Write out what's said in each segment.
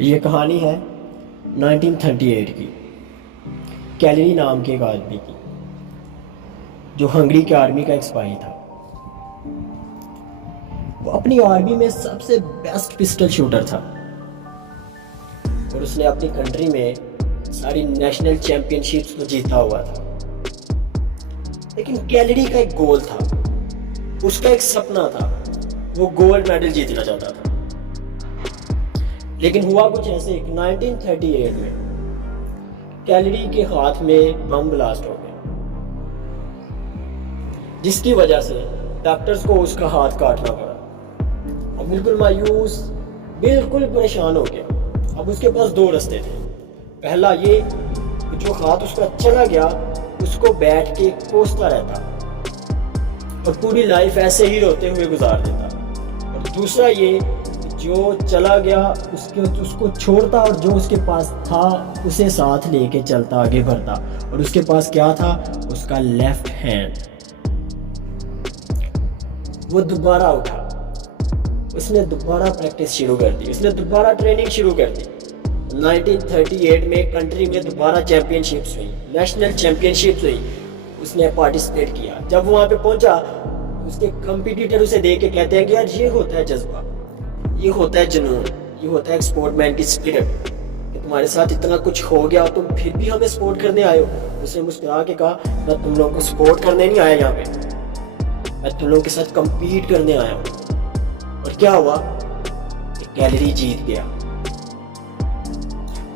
ये कहानी है 1938 की, कैलरी नाम के एक आदमी की, जो हंगरी की आर्मी का एक सिपाही था। वो अपनी आर्मी में सबसे बेस्ट पिस्टल शूटर था और उसने अपनी कंट्री में सारी नेशनल चैंपियनशिप्स को जीता हुआ था। लेकिन कैलरी का एक गोल था, उसका एक सपना था, वो गोल्ड मेडल जीतना चाहता था। लेकिन हुआ कुछ ऐसे कि 1938 में कैलरी के हाथ में बम ब्लास्ट हो गया, जिसकी वजह से डॉक्टर्स को उसका हाथ काटना पड़ा। अब बिल्कुल मायूस, बिल्कुल परेशान हो गया। अब उसके पास दो रास्ते थे। पहला ये, जो हाथ उसका चला गया उसको बैठ के कोसता रहता और पूरी लाइफ ऐसे ही रोते हुए गुजार देता, और दूसरा ये, जो चला गया उसको छोड़ता और जो उसके पास था उसे साथ लेके चलता, आगे बढ़ता। और उसके पास क्या था? उसका लेफ्ट हैंड। वो दोबारा उठा, उसने दोबारा प्रैक्टिस शुरू कर दी, उसने दोबारा ट्रेनिंग शुरू कर दी। 1938 में कंट्री में दोबारा चैंपियनशिप्स हुई, नेशनल चैंपियनशिप्स हुई। उसने पार्टिसिपेट किया। जब वो वहाँ पे पहुंचा, उसके कंपटीटर उसे देख के कहते हैं कि यार ये होता है जज्बा, ये होता है जुनून, ये होता है स्पोर्टमैन की स्पिरिट, कि तुम्हारे साथ इतना कुछ हो गया और तुम फिर भी हमें सपोर्ट करने आए हो। उसने मुस्कुरा के कहा, मैं तुम लोगों को सपोर्ट करने नहीं आया यहाँ पे, मैं तुम लोगों के साथ कम्पीट करने आया हूँ। और क्या हुआ? कैलरी जीत गया।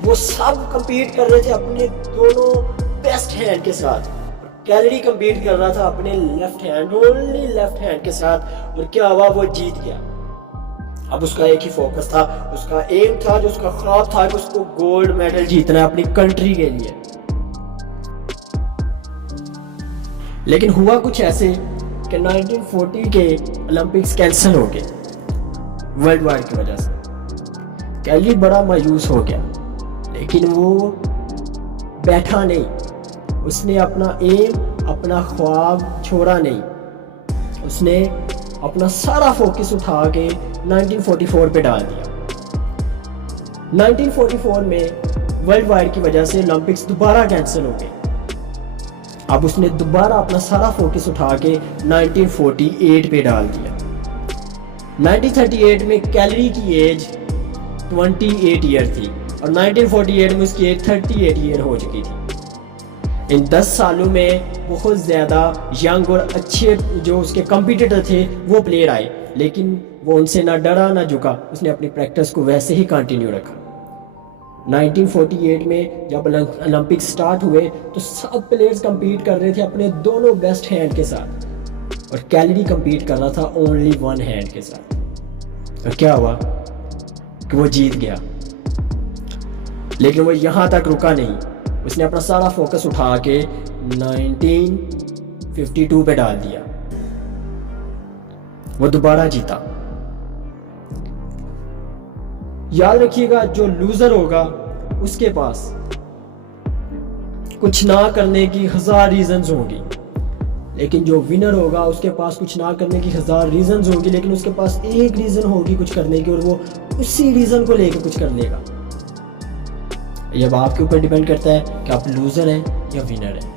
वो सब कम्पीट कर रहे थे अपने दोनों बेस्ट हैंड के साथ, कैलरी कम्पीट कर रहा था अपने left hand, only left hand के साथ। और क्या हुआ? वो जीत गया। अब उसका एक ही फोकस था, उसका एम था, जो उसका ख्वाब था कि उसको गोल्ड मेडल जीतना है अपनी कंट्री के लिए। लेकिन हुआ कुछ ऐसे कि 1940 के ओलंपिक्स कैंसिल हो गए वर्ल्ड वार की वजह से। कैलरी बड़ा मायूस हो गया, लेकिन वो बैठा नहीं। उसने अपना एम, अपना ख्वाब छोड़ा नहीं। उसने अपना सारा फोकस उठा के 1944 पे डाल दिया। 1944 में वर्ल्ड वार की वजह से ओलंपिक्स दोबारा कैंसिल हो गए। अब उसने दोबारा अपना सारा फोकस उठा के 1948 पे डाल दिया। 1938 में कैलरी की एज 28 ईयर थी और 1948 में उसकी एज 38 ईयर हो चुकी थी। इन 10 सालों में बहुत ज़्यादा यंग और अच्छे जो उसके कॉम्पिटिटर थे वो प्लेयर आए, लेकिन वो उनसे ना डरा ना झुका। उसने अपनी प्रैक्टिस को वैसे ही कंटिन्यू रखा। 1948 में जब ओलंपिक स्टार्ट हुए तो सब प्लेयर्स compete कर रहे थे अपने दोनों बेस्ट हैंड के साथ, और कैलरी compete कर रहा था ओनली वन हैंड के साथ। और क्या हुआ कि वो जीत गया। लेकिन वो यहाँ तक रुका नहीं, उसने अपना सारा फोकस उठा के 1952 पे डाल दिया। वो दोबारा जीता। याद रखिएगा, जो लूजर होगा उसके पास कुछ ना करने की 1000 रीजंस होंगी, लेकिन जो विनर होगा उसके पास कुछ ना करने की 1000 रीजंस होंगी, लेकिन उसके पास एक रीजन होगी कुछ करने की, और वो उसी रीजन को लेकर कुछ कर लेगा। ये अब आपके ऊपर डिपेंड करता है कि आप लूजर हैं या विनर हैं।